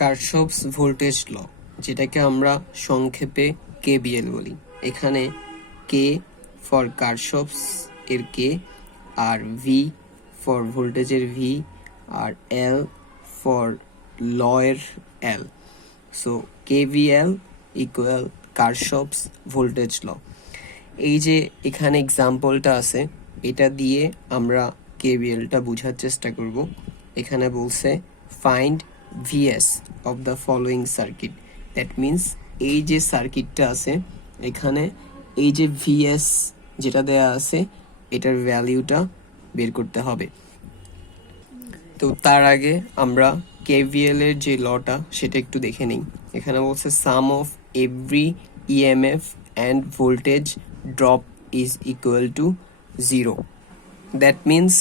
কারশফস voltage ল, যেটাকে আমরা সংক্ষেপে কেবিএল বলি। এখানে কে ফর কারশফস এর কে, আর ভি ফর ভোল্টেজের ভি, আর এল ফর ল এর L. So KVL equal Kirchhoff's voltage law. এই যে এখানে এক্সাম্পলটা আছে, এটা দিয়ে আমরা কেভিএলটা বোঝার চেষ্টা করব। এখানে বলছে find VS of the following circuit. That means এই যে সার্কিটটা আছে এখানে এই যে ভিএস যেটা দেয়া আছে এটার ভ্যালিউটা বের করতে হবে। তো তার আগে আমরা কেভিএল এর যে লটা সেটা একটু দেখে নিই। এখানে বলছে sum of every EMF and voltage drop is equal to 0। That means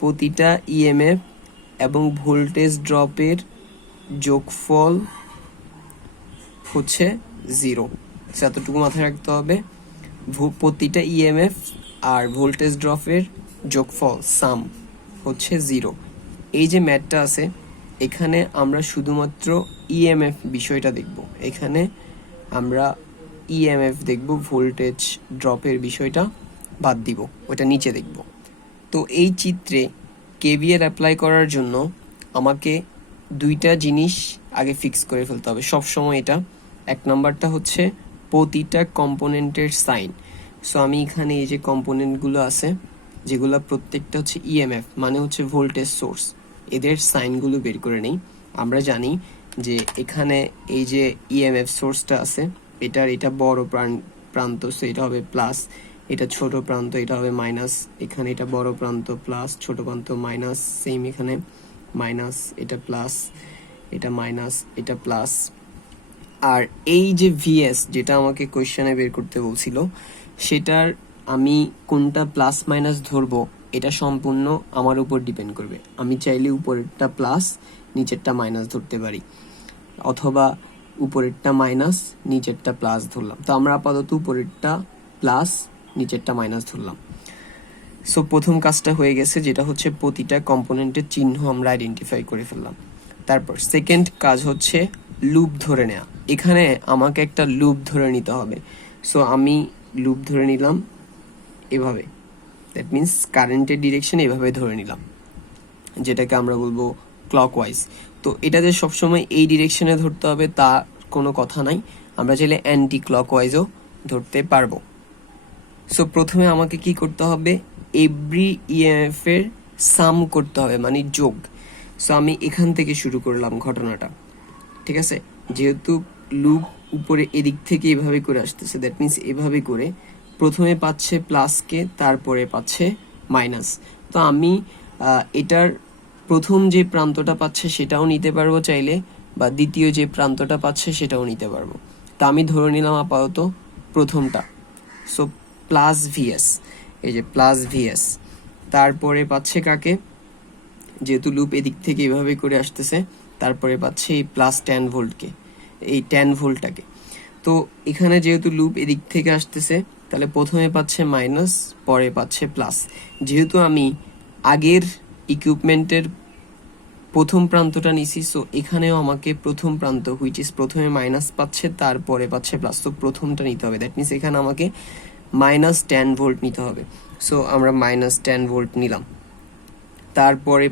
প্রতিটা ইএমএফ এবং ভোল্টেজ ড্রপের যোগফল হচ্ছে 0। এতটুকু মাথায় রাখতে হবে, প্রতিটা ইএমএফ আর ভোল্টেজ ড্রপের যোগফল সাম হচ্ছে 0। এই যে ম্যাথটা আছে এখানে আমরা শুধুমাত্র ইএমএফ বিষয়টা দেখব। এখানে আমরা ইএমএফ দেখব, ভোল্টেজ ড্রপের বিষয়টা বাদ দিব, ওটা নিচে দেখব। তো এই চিত্রে কেভিএল অ্যাপ্লাই করার জন্য আমাকে দুইটা জিনিস আগে ফিক্স করে ফেলতে হবে সবসময়। এটা এক নাম্বারটা হচ্ছে প্রতিটা কম্পোনেন্টের সাইন। সো আমি এখানে এই যে কম্পোনেন্টগুলো আছে যেগুলো প্রত্যেকটা হচ্ছে ইএমএফ মানে হচ্ছে ভোল্টেজ সোর্স, এদের সাইনগুলো বের করে নেই। আমরা জানি যে এখানে এই যে ইএমএফ সোর্সটা আছে এটা বড় প্রান্ত, সো এটা হবে প্লাস, এটা ছোট প্রান্ত এটা হবে মাইনাস, এখানে এটা বড় প্রান্ত প্লাস, ছোট প্রান্ত মাইনাস, সেম এখানে মাইনাস, এটা প্লাস, এটা মাইনাস, এটা প্লাস। আর এই যে ভিএস যেটা আমাকে কোয়েশ্চেনে বের করতে বলছিল সেটার আমি কোনটা প্লাস মাইনাস ধরবো এটা সম্পূর্ণ আমার উপর ডিপেন্ড করবে। আমি চাইলে উপরেরটা প্লাস নিচেরটা মাইনাস ধরতে পারি, অথবা উপরেরটা মাইনাস নিচেরটা প্লাস ধরলাম। তো আমরা আপাতত উপরেরটা প্লাস নিচেরটা মাইনাস ধরলাম। সো প্রথম কাজটা হয়ে গেছে, যেটা হচ্ছে প্রতিটা কম্পোনেন্টের চিহ্ন আমরা আইডেন্টিফাই করে ফেললাম। তারপর সেকেন্ড কাজ হচ্ছে লুপ ধরে নেওয়া। এখানে আমাকে একটা লুপ ধরে নিতে হবে। সো আমি লুপ ধরে নিলাম এভাবে, দ্যাট মিন্স কারেন্টের ডিরেকশন এভাবে ধরে নিলাম, যেটাকে আমরা বলবো ক্লকওয়াইজ। তো এটা যে সবসময় এই ডিরেকশনে ধরতে হবে তা কোনো কথা নাই, আমরা চাইলে অ্যান্টি ক্লকওয়াইজও ধরতে পারবো। সো প্রথমে আমাকে কি করতে হবে, এভরি ইএমএফ এর সাম করতে হবে, মানে যোগ। সো আমি এখান থেকে শুরু করলাম ঘটনাটা, ঠিক আছে। যেহেতু লুপ উপরে এদিক থেকে এভাবে করে আসতেছে, দ্যাট মিন্স এভাবে করে প্রথমে পাচ্ছে প্লাসকে, তারপরে পাচ্ছে মাইনাস। তো আমি এটার প্রথম যে প্রান্তটা পাচ্ছে সেটাও নিতে পারবো চাইলে, বা দ্বিতীয় যে প্রান্তটা পাচ্ছে সেটাও নিতে পারবো। তা আমি ধরে নিলাম আপাতত প্রথমটা। সো প্লাস ভিএস, এই যে প্লাস ভিএস, তারপরে পাচ্ছে কাকে, যেহেতু লুপ এদিক থেকে এভাবে করে আসতেছে, তারপরে পাচ্ছে এই প্লাস 10 ভোল্টকে, এই 10 ভোল্টটাকে। তো এখানে যেহেতু লুপ এদিক থেকে আসতেছে তাহলে প্রথমে পাচ্ছে মাইনাস, পরে পাচ্ছে প্লাস। যেহেতু আমি আগের ইকুইপমেন্টের প্রথম প্রান্তটা নিছি, সো এখানেও আমাকে প্রথম প্রান্ত হুইচ ইজ প্রথমে মাইনাস পাচ্ছে, তারপরে পাচ্ছে প্লাস, তো প্রথমটা নিতে হবে। দ্যাট মিনস এখানে আমাকে মাইনাস 10 ভোল্ট নিতে হবে। সো আমরা মাইনাস 10 ভোল্ট নিলাম। তারপরে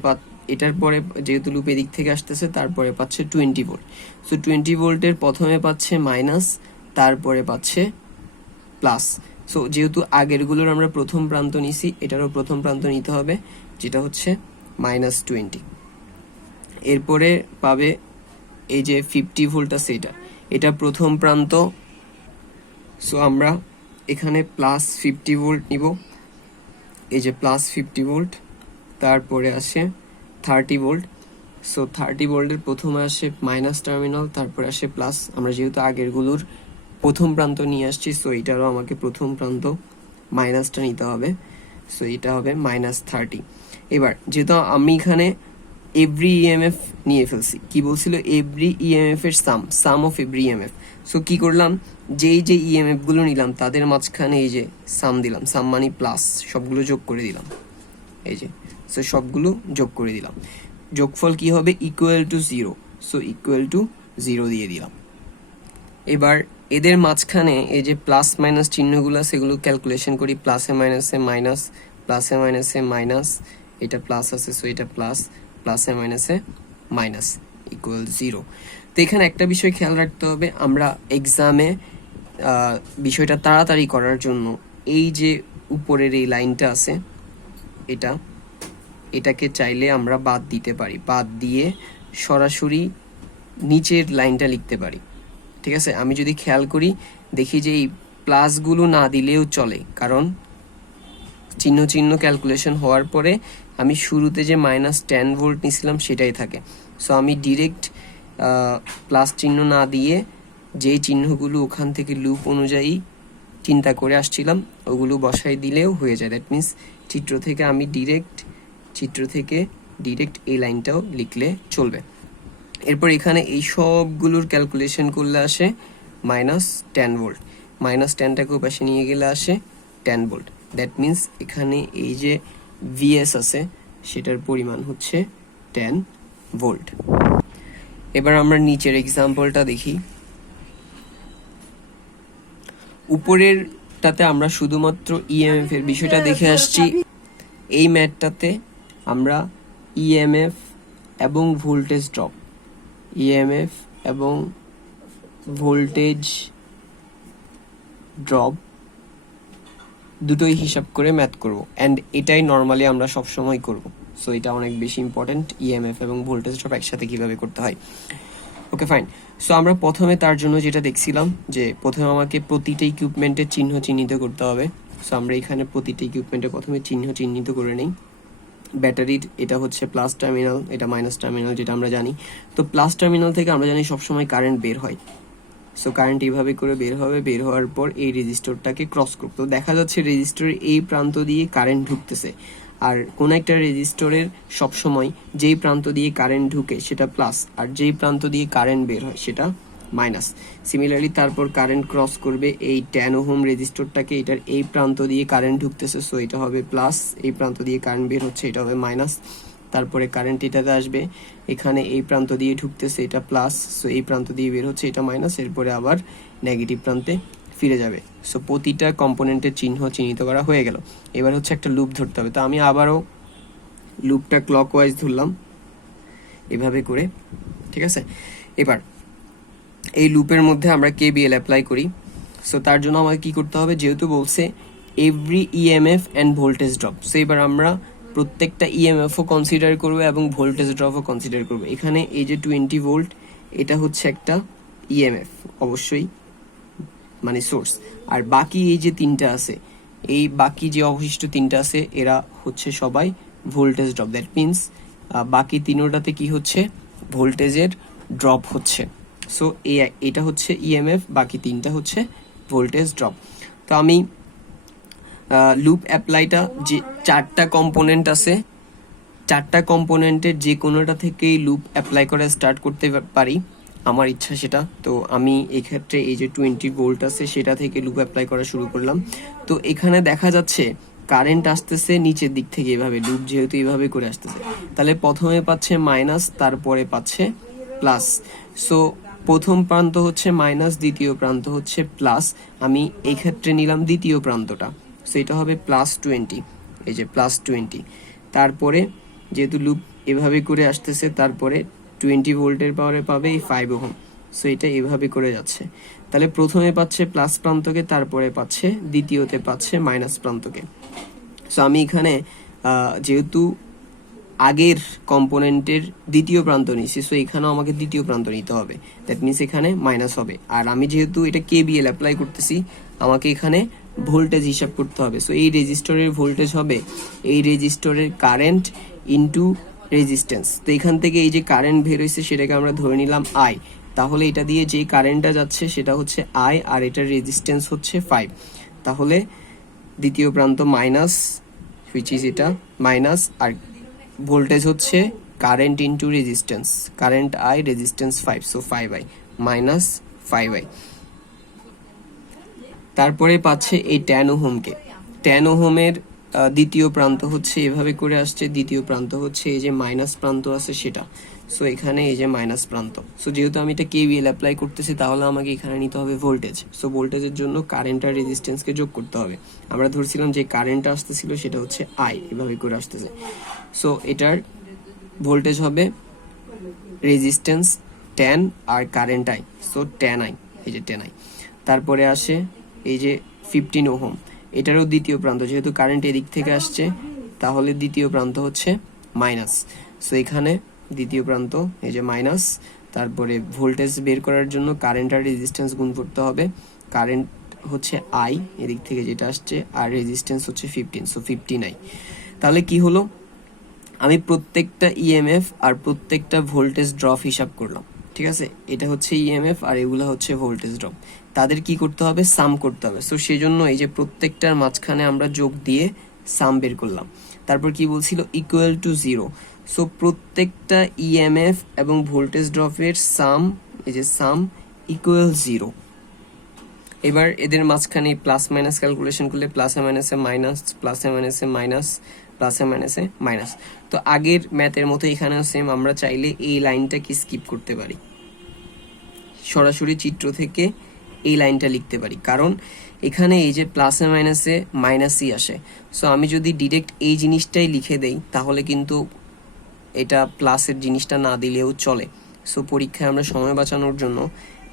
এটার পরে যেহেতু লুপ এদিক থেকে আসতেছে তারপরে পাচ্ছে 20 ভোল্ট। সো 20 ভোল্টের প্রথমে পাচ্ছে মাইনাস, তারপরে পাচ্ছে প্লাস। সো যেহেতু আগেরগুলোর আমরা প্রথম প্রান্ত নিছি, এটারও প্রথম প্রান্ত নিতে হবে, যেটা হচ্ছে -20। এরপরে পাবে এই যে 50 ভোল্ট আছে, এটা প্রথম প্রান্ত। সো আমরা এখানে +50 ভোল্ট নিব, এই যে +50 ভোল্ট। তারপরে আসে 30 ভোল্ট। সো 30 ভোল্টের প্রথমে আসে মাইনাস টার্মিনাল, তারপরে আসে প্লাস। আমরা যেহেতু আগেরগুলোর প্রথম প্রান্ত নিয়ে আসছি, সো এটারও আমাকে প্রথম প্রান্ত মাইনাসটা নিতে হবে। সো এটা হবে -30। এবার যেহেতু আমি এখানে এভরি ইএমএফ নিয়ে ফেলছি, কি বলছিল, এভরি ইএমএফ এর সাম অফ এভরি ইএমএফ। সো কি করলাম, যেই যে ইএমএফ গুলো নিলাম তাদের মাঝখানে এই যে সাম দিলাম, সাম মানে প্লাস, সবগুলো যোগ করে দিলাম, এই যে। সো সবগুলো যোগ করে দিলাম। যোগফল কি হবে, equal to 0, so equal to 0 দিয়ে দিলাম। এবার এদের মাঝখানে এই যে প্লাস মাইনাস চিহ্নগুলো সেগুলো ক্যালকুলেশন করি, প্লাসে মাইনাসে মাইনাস, প্লাসে মাইনাসে মাইনাস, এটা প্লাস আছে সো এটা প্লাস, প্লাসে মাইনাসে মাইনাস ইকুয়াল 0। তো এখানে একটা বিষয় খেয়াল রাখতে হবে, আমরা এক্সামে বিষয়টা তাড়াতাড়ি করার জন্য এই যে উপরের এই লাইনটা আছে এটাকে চাইলে আমরা বাদ দিতে পারি, বাদ দিয়ে সরাসরি নিচের লাইনটা লিখতে পারি। ঠিক আছে, আমি যদি খেয়াল করি দেখি যে এই প্লাসগুলো না দিলেও চলে, কারণ চিহ্ন চিহ্ন ক্যালকুলেশন হওয়ার পরে আমি শুরুতে যে -10 ভোল্ট নিছিলাম সেটাই থাকে। সো আমি ডিরেক্ট প্লাস চিহ্ন না দিয়ে যেই চিহ্নগুলো ওখান থেকে লুপ অনুযায়ী চিন্তা করে আসছিলাম ওগুলো বসাই দিলেও হয়ে যায়। দ্যাট মিনস চিত্র থেকে ডিরেক্ট এই লাইনটাও লিখলে চলবে। এরপর এখানে এই সবগুলোর ক্যালকুলেশন করলে আসে -10 ভোল্ট, -10টাকে পাশে নিয়ে গেলে আসে 10 ভোল্ট। দ্যাট মিনস এখানে এই যে ভিএস আছে সেটার পরিমাণ হচ্ছে 10 ভোল্ট। এবার আমরা নিচের এক্সাম্পলটা দেখি। উপরেরটাতে আমরা শুধুমাত্র ইএমএফ এর বিষয়টা দেখে আসছি, এই ম্যাথটাতে আমরা ইএমএফ এবং ভোল্টেজ ড্রপ, ইএমএফ এবং ভোল্টেজ ড্রপ দুটোই হিসাব করে ম্যাথ করব, অ্যান্ড এটাই নর্মালি আমরা সবসময় করব। সো এটা অনেক বেশি ইম্পর্টেন্ট, ইএমএফ এবং ভোল্টেজ ড্রপ একসাথে কিভাবে করতে হয়। Okay fine. সো আমরা প্রথমে তার জন্য যেটা দেখছিলাম যে প্রথমে আমাকে প্রতিটা ইকুইপমেন্টের চিহ্ন চিহ্নিত করতে হবে। সো আমরা এখানে প্রতিটা ইকুইপমেন্টে প্রথমে চিহ্ন চিহ্নিত করে নেই। ব্যাটারির এটা হচ্ছে প্লাস টার্মিনাল, এটা মাইনাস টার্মিনাল, যেটা আমরা জানি। তো প্লাস টার্মিনাল থেকে আমরা জানি সবসময় কারেন্ট বের হয়। সো কারেন্ট এইভাবে করে বের হবে, বের হওয়ার পর এই রেজিস্টরটাকে ক্রস করব। তো দেখা যাচ্ছে রেজিস্টরের এই প্রান্ত দিয়ে কারেন্ট ঢুকতেছে, আর কোন একটা রেজিস্টরের সবসময় যেই প্রান্ত দিয়ে কারেন্ট ঢুকে সেটা প্লাস, আর যেই প্রান্ত দিয়ে কারেন্ট বের হয় সেটা মাইনাস। সিমিলারলি তারপর কারেন্ট ক্রস করবে এই 10 ওহম রেজিস্টরটাকে, এটার এই প্রান্ত দিয়ে কারেন্ট ঢুকতেছে সো এটা হবে প্লাস, এই প্রান্ত দিয়ে কারেন্ট বের হচ্ছে এটা হবে মাইনাস। তারপরে কারেন্ট এটাতে আসবে, এখানে এই প্রান্ত দিয়ে ঢুকতেছে এটা প্লাস, সো এই প্রান্ত দিয়ে বের হচ্ছে এটা মাইনাস, এরপরে আবার নেগেটিভ প্রান্তে ফিরে যাবে। সো প্রতিটা কম্পোনেন্টের চিহ্ন চিহ্নিত করা হয়ে গেল। এবার হচ্ছে একটা লুপ ধরতে হবে। তো আমি আবারও লুপটা ক্লকওয়াইজ ধরলাম এভাবে করে, ঠিক আছে। এবার এই লুপের মধ্যে আমরা কেবিএল অ্যাপ্লাই করি। সো তার জন্য আমাকে কি করতে হবে, যেহেতু বলছে every EMF and voltage drop, so এবার আমরা প্রত্যেকটা ইএমএফও কনসিডার করবো এবং ভোল্টেজ ড্রপও কনসিডার করবো। এখানে এই যে 20 ভোল্ট এটা হচ্ছে একটা ইএমএফ অবশ্যই, মানে সোর্স, আর বাকি এই যে তিনটা আছে, এই বাকি যে অবশিষ্ট তিনটা আছে এরা হচ্ছে সবাই ভোল্টেজ ড্রপ। দ্যাট মিনস বাকি তিনোটাতে কি হচ্ছে, ভোল্টেজের ড্রপ হচ্ছে। সো এটা হচ্ছে ইএমএফ, বাকি তিনটা হচ্ছে ভোল্টেজ ড্রপ। তো আমি লুপ অ্যাপ্লাইটা যে চারটা কম্পোনেন্ট আছে, চারটা কম্পোনেন্টের যে কোনোটা থেকেই লুপ অ্যাপ্লাই করে স্টার্ট করতে পারি, আমার ইচ্ছা সেটা। তো আমি এক্ষেত্রে এই যে 20 ভোল্ট আছে সেটা থেকে লুপ অ্যাপ্লাই করা শুরু করলাম। তো এখানে দেখা যাচ্ছে কারেন্ট আসতেছে নিচের দিক থেকে, এভাবে লুপ যেহেতু এইভাবে করে আসতেছে, তাহলে প্রথমে পাচ্ছে মাইনাস, তারপরে পাচ্ছে প্লাস। সো প্রথম প্রান্ত হচ্ছে মাইনাস, দ্বিতীয় প্রান্ত হচ্ছে প্লাস। আমি এই ক্ষেত্রে নিলাম দ্বিতীয় প্রান্তটা, সো এটা হবে +20, এই যে +20। তারপরে যেহেতু লুপ এভাবে করে আসতেছে, তারপরে 20 ভোল্টের পাওয়ারে পাবে এই 5 ওহম, সো এটা এভাবে করে যাচ্ছে। তাহলে প্রথমে পাচ্ছে প্লাস প্রান্তকে, তারপরে পাচ্ছে দ্বিতীয়তে পাচ্ছে মাইনাস প্রান্তকে। সো আমি এখানে যেহেতু আগের কম্পোনেন্টের দ্বিতীয় প্রান্ত নিচ্ছি, সো এখানেও আমাকে দ্বিতীয় প্রান্ত নিতে হবে। দ্যাট মিনস এখানে মাইনাস হবে, আর আমি যেহেতু এটা কেবিএল অ্যাপ্লাই করতেছি আমাকে এখানে ভোল্টেজ হিসাব করতে হবে। সো এই রেজিস্টরের ভোল্টেজ হবে এই রেজিস্টরের কারেন্ট ইনটু রেজিস্ট্যান্স। তো এখান থেকে এই যে কারেন্ট বের হয়েছে সেটাকে আমরা ধরে নিলাম আই, তাহলে এটা দিয়ে যে কারেন্টটা যাচ্ছে সেটা হচ্ছে আই, আর এটার রেজিস্ট্যান্স হচ্ছে 5। তাহলে দ্বিতীয় প্রান্ত মাইনাস, হুইচ ইজ এটা মাইনাস, আর ভোল্টেজ হচ্ছে current into resistance, current I, resistance 5, so 5i -5i। তারপরে পাচ্ছে এই 10 ওহমকে, 10 ওহমের দ্বিতীয় প্রান্ত হচ্ছে এভাবে করে আসছে, দ্বিতীয় প্রান্ত হচ্ছে এই যে মাইনাস প্রান্ত আছে সেটা। সো এখানে এই যে মাইনাস প্রান্ত, সো যেহেতু আমি এটা কেভিএল অ্যাপ্লাই করতেছি তাহলে আমাকে এখানে নিতে হবে ভোল্টেজ। সো ভোল্টেজের জন্য কারেন্ট আর রেজিস্ট্যান্সকে যোগ করতে হবে। আমরা ধরছিলাম যে কারেন্টটা আসতেছিল সেটা হচ্ছে আই, এভাবে করে আসতেছে। সো এটার ভোল্টেজ হবে রেজিস্ট্যান্স 10 আর কারেন্ট আই, সো 10 আই, এই যে 10 আই। তারপরে আসে এই যে 15 ওহম, এটারও দ্বিতীয় প্রান্ত, যেহেতু কারেন্ট এদিক থেকে আসছে তাহলে দ্বিতীয় প্রান্ত হচ্ছে মাইনাস। সো এখানে দ্বিতীয় প্রান্ত এই যে মাইনাস, তারপরে ভোল্টেজ বের করার জন্য কারেন্ট আর রেজিস্ট্যান্স গুণ করতে হবে। কারেন্ট হচ্ছে আই এদিক থেকে যেটা আসছে, আর রেজিস্ট্যান্স হচ্ছে 15, সো 15 আই। তাহলে কি হলো, আমি প্রত্যেকটা ইএমএফ আর প্রত্যেকটা ভোল্টেজ ড্রপ হিসাব করলাম, ঠিক আছে। এটা হচ্ছে ইএমএফ আর এগুলো হচ্ছে ভোল্টেজ ড্রপ, তাদের কি করতে হবে, সাম করতে হবে। সো সেই জন্য এই যে প্রত্যেকটার মাঝখানে আমরা যোগ দিয়ে সাম বের করলাম। তারপর কি বলছিল, ইকুয়াল টু 0। সো প্রত্যেকটা ইএমএফ এবং ভোল্টেজ ড্রপের সাম, এই যে সাম ইকুয়াল 0। এবার এদের মাঝখানে প্লাস মাইনাস ক্যালকুলেশন করলে প্লাসে মাইনাসে মাইনাস, প্লাসে মাইনাসে মাইনাস, প্লাসে মাইনাসে মাইনাস। তো আগের ম্যাথের মতো এখানেও সেম, আমরা চাইলে এই লাইনটাকে স্কিপ করতে পারি, সরাসরি চিত্র থেকে এই লাইনটা লিখতে পারি, কারণ এখানে এই যে প্লাসে মাইনাসে মাইনাসই আসে। সো আমি যদি ডিরেক্ট এই জিনিসটাই লিখে দেই তাহলে কিন্তু এটা প্লাসের জিনিসটা না দিলেও চলে। সো পরীক্ষায় আমরা সময় বাঁচানোর জন্য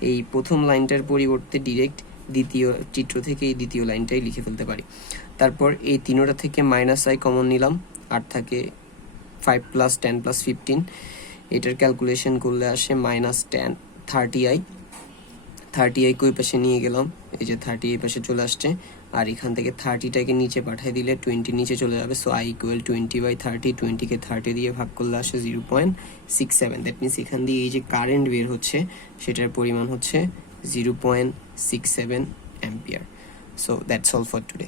এই প্রথম লাইনটার পরিবর্তে ডিরেক্ট দ্বিতীয় চিত্র থেকে এই দ্বিতীয় লাইনটাই লিখে ফেলতে পারি। তারপর এই তিনোটা থেকে মাইনাস আই কমন নিলাম, আর থাকে 5 + 10 + 15। এটার ক্যালকুলেশন করলে আসে -10 30i। 30i ওই পাশে নিয়ে গেলাম, এই যে 30 এই পাশে চলে আসছে, আর এখান থেকে 30টাকে নিচে পাঠিয়ে দিলে 20 নিচে চলে যাবে। সো i = 20/30, 20কে 30 দিয়ে ভাগ করলে আসে 0.67। দ্যাট মিনস এখান দিয়ে এই যে কারেন্ট বের হচ্ছে সেটার পরিমাণ হচ্ছে 0.67 ampere. So that's all for today.